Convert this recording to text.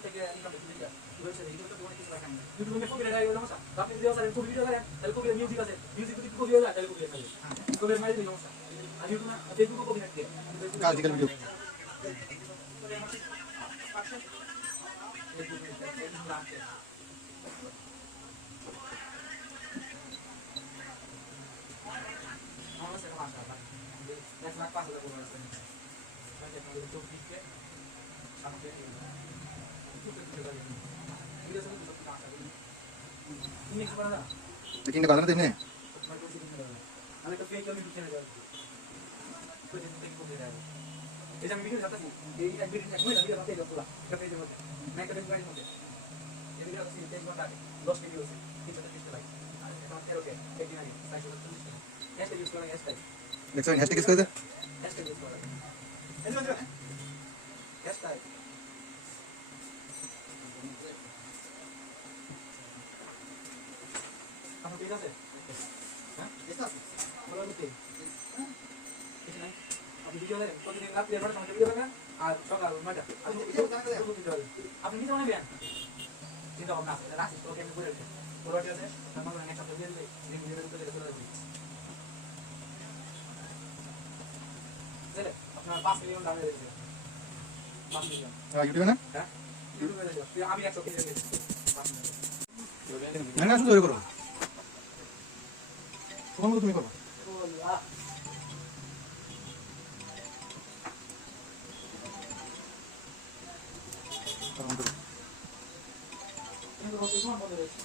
YouTube থেকে income করতে দিই বলছে ইউটিউব তো কোনো কিছু রাখেন না ইউটিউবে মেক করে দেয় ওই সমস্যা আপনি ভিডিও করেন খুব ভিডিও করেন তাহলে খুব মিউজিক আছে মিউজিক যদি খুব ভিডিও যায় তাহলে খুব ভিডিও আছে খুব মাইরে দিই সমস্যা আর ইউটিউব না ফেসবুকও কপি রাখতে কাজ দিকে ভিডিও तीन का ना तेने এটা আমি ভিডিও ছাড়তেছি এই এক মিনিট এক মিনিট ভিডিও রাতে যাবো পুরো এটা পেজের মধ্যে না একটা গাড়ির মধ্যে এই ভিডিও আছে 23 ঘন্টা 10 ভিডিও আছে 330 লাইক আর এটা 13 কে 89 440 হ্যাশট্যাগ ইউজ করা হ্যাশট্যাগ देखो हैशटैग किस करते হ্যাশট্যাগ ইউজ করা এই যে হ্যাশট্যাগ আপনার পেজ আছে হ্যাঁ এটা আছে বলো তো হ্যাঁ কিছু নাই আপনি ভিডিও দেখেন প্রতিদিন রাত 11টা সময় ভিডিও দেখেন আর সকাল 9টা আপনি নিজে বানাবেন চিন্তা ভাবনা আছে রাখি তো কেমন করে পুরোটি আছে তারপর নেক্সট সপ্তাহে দিয়ে দিলে লিংক দিয়ে দিতে চলে আসবে চলে আপনার 5 মিলিয়ন ডাউনলোড হয়েছে 5 মিলিয়ন हां यूट्यूब ना হ্যাঁ ইউটিউবে দেখো আমি 100 কেজি দিয়েছি 5 মিলিয়ন ना शुरू करो कौन को तुम्हें करो কিন্তু কত সময় বন্ধ হয়েছে